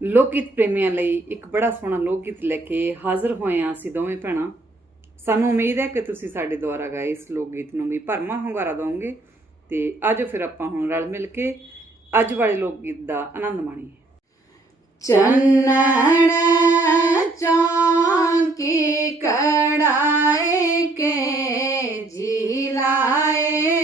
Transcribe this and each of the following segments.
ਲੋਕ ਗੀਤ ਪ੍ਰੇਮੀਆਂ ਲਈ ਇੱਕ ਬੜਾ ਸੋਹਣਾ ਲੋਕ ਗੀਤ ਲੈ ਕੇ ਹਾਜ਼ਰ ਹੋਏ ਆਂ ਅਸੀਂ ਦੋਵੇਂ ਭੈਣਾਂ। ਸਾਨੂੰ ਉਮੀਦ ਹੈ ਕਿ ਤੁਸੀਂ ਸਾਡੇ ਦੁਆਰਾ ਗਾਏ ਇਸ ਲੋਕ ਗੀਤ ਨੂੰ ਵੀ ਭਰਮਾ ਹੁੰਗਾਰਾ ਦਿਓਗੇ ਤੇ ਅੱਜ ਫਿਰ ਆਪਾਂ ਹੁਣ ਰਲ ਮਿਲ ਕੇ ਅੱਜ ਵਾਲੇ ਲੋਕ ਗੀਤ ਦਾ ਆਨੰਦ ਮਾਣੀਏ। ਚੰਨੜਾ ਚਾਂਕੀ ਕੜਾਏ ਕੇ ਜੀ ਲਾਏ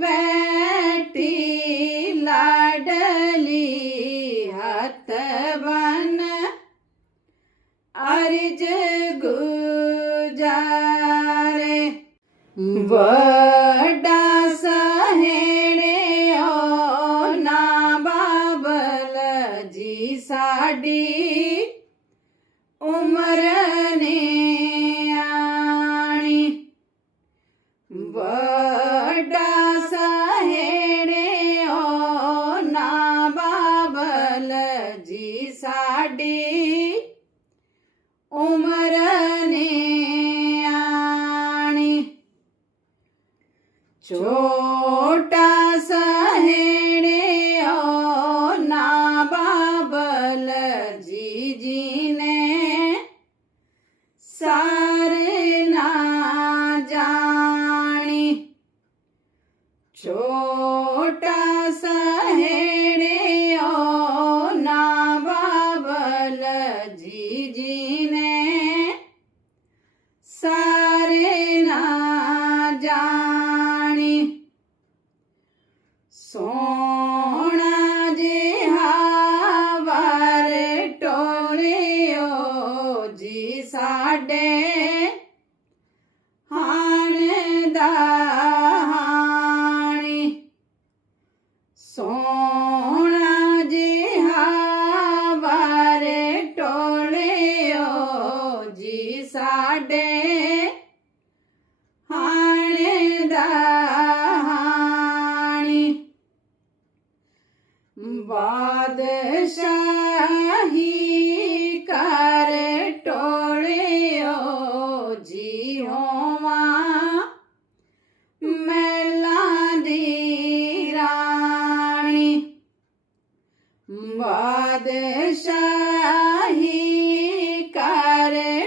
बैठी लाडली हाथ अर्ज़ गुजारे। वडा सहेड़े ओ ना बाबल जी साडी।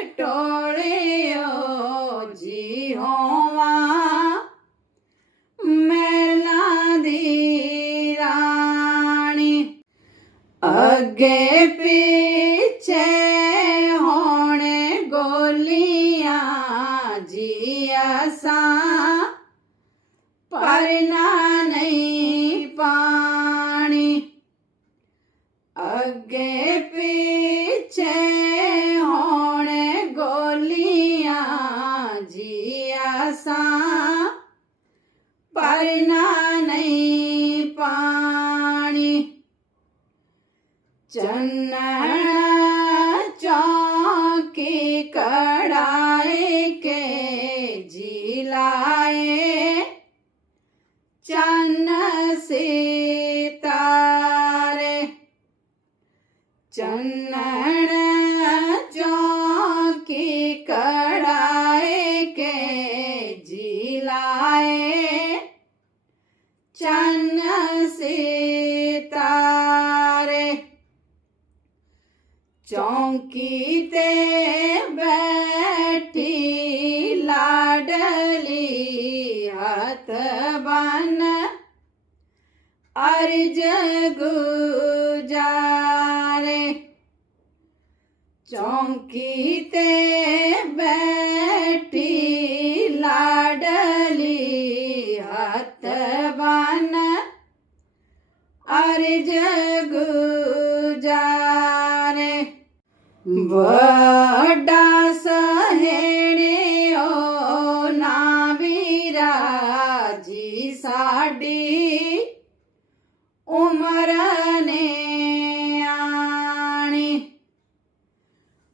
ટોળેયો જીહોવા મેલા દી રાણી અગે आसा परना नहीं पानी चन्न चौके कड़ाए के आए चन से तारे। चौंकी ते बैठी लाडली हथ बन। अर्ज़ गुजारे। चौकी ते बै વડા સહેણ્યો ના વિરાજી સાડી ઉમરને આણી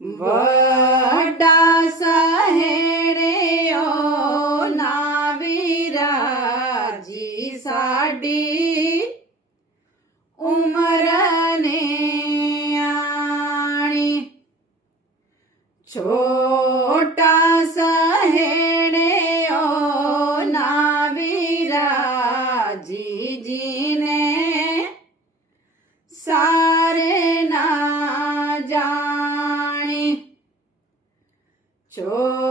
વડા સહેણ્યો ના વિરાજી સાડી ઉમરા મારે ના જાણે. છો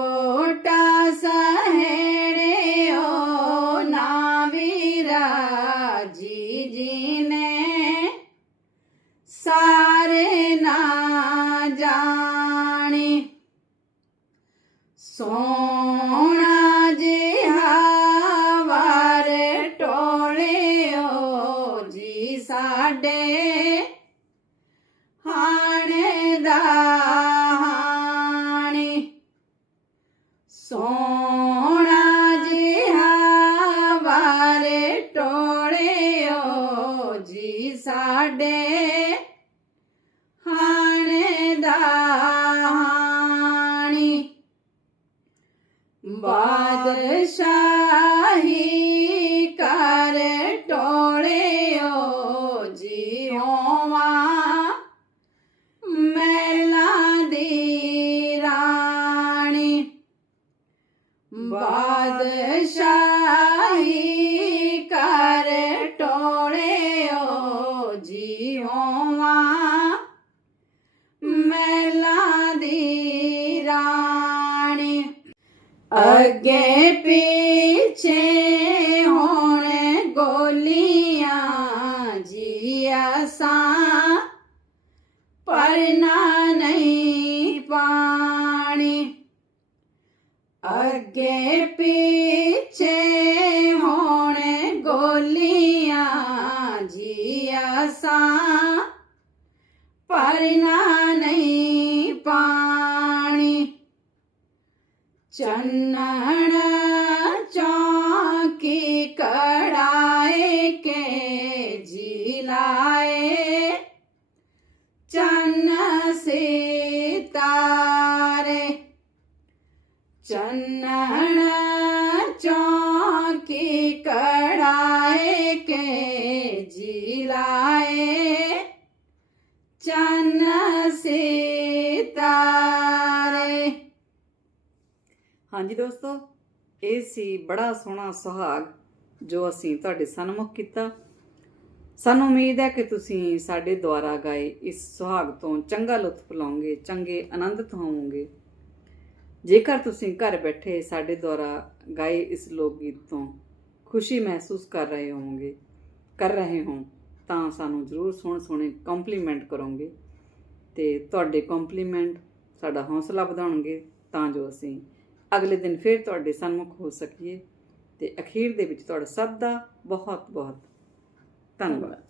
अगे पीछे होने गोलियाँ जिया सा परना नहीं पानी। अगे पीछे होने गोलियाँ जिया सा परना नहीं पानी। चन ਹਾਂਜੀ ਦੋਸਤੋ, ਇਹ ਸੀ ਬੜਾ ਸੋਹਣਾ ਸੁਹਾਗ ਜੋ ਅਸੀਂ ਤੁਹਾਡੇ ਸਨਮੁਖ ਕੀਤਾ। ਸਾਨੂੰ ਉਮੀਦ ਹੈ ਕਿ ਤੁਸੀਂ ਸਾਡੇ ਦੁਆਰਾ ਗਾਏ ਇਸ ਸੁਹਾਗ ਤੋਂ ਚੰਗਾ ਲੁਤਫ ਲਓਗੇ ਚੰਗੇ ਆਨੰਦਿਤ ਹੋਵੋਗੇ। ਜੇਕਰ ਤੁਸੀਂ ਘਰ ਬੈਠੇ ਸਾਡੇ ਦੁਆਰਾ ਗਾਏ ਇਸ ਲੋਕ ਗੀਤ ਤੋਂ ਖੁਸ਼ੀ ਮਹਿਸੂਸ ਕਰ ਰਹੇ ਹੋਵੋਗੇ, ਕਰ ਰਹੇ ਹੋ, ਤਾਂ ਸਾਨੂੰ ਜ਼ਰੂਰ ਸੋਹਣੇ ਸੋਹਣੇ ਕੰਪਲੀਮੈਂਟ ਕਰੋਗੇ ਤੇ ਤੁਹਾਡੇ ਕੰਪਲੀਮੈਂਟ ਸਾਡਾ ਹੌਸਲਾ ਵਧਾਉਣਗੇ, ਤਾਂ ਜੋ ਅਸੀਂ ਅਗਲੇ ਦਿਨ ਫਿਰ ਤੁਹਾਡੇ ਸਨਮੁਖ ਹੋ ਸਕੀਏ ਤੇ ਅਖੀਰ ਦੇ ਵਿੱਚ ਤੁਹਾਡਾ ਸਭ ਦਾ ਬਹੁਤ ਬਹੁਤ ਧੰਨਵਾਦ।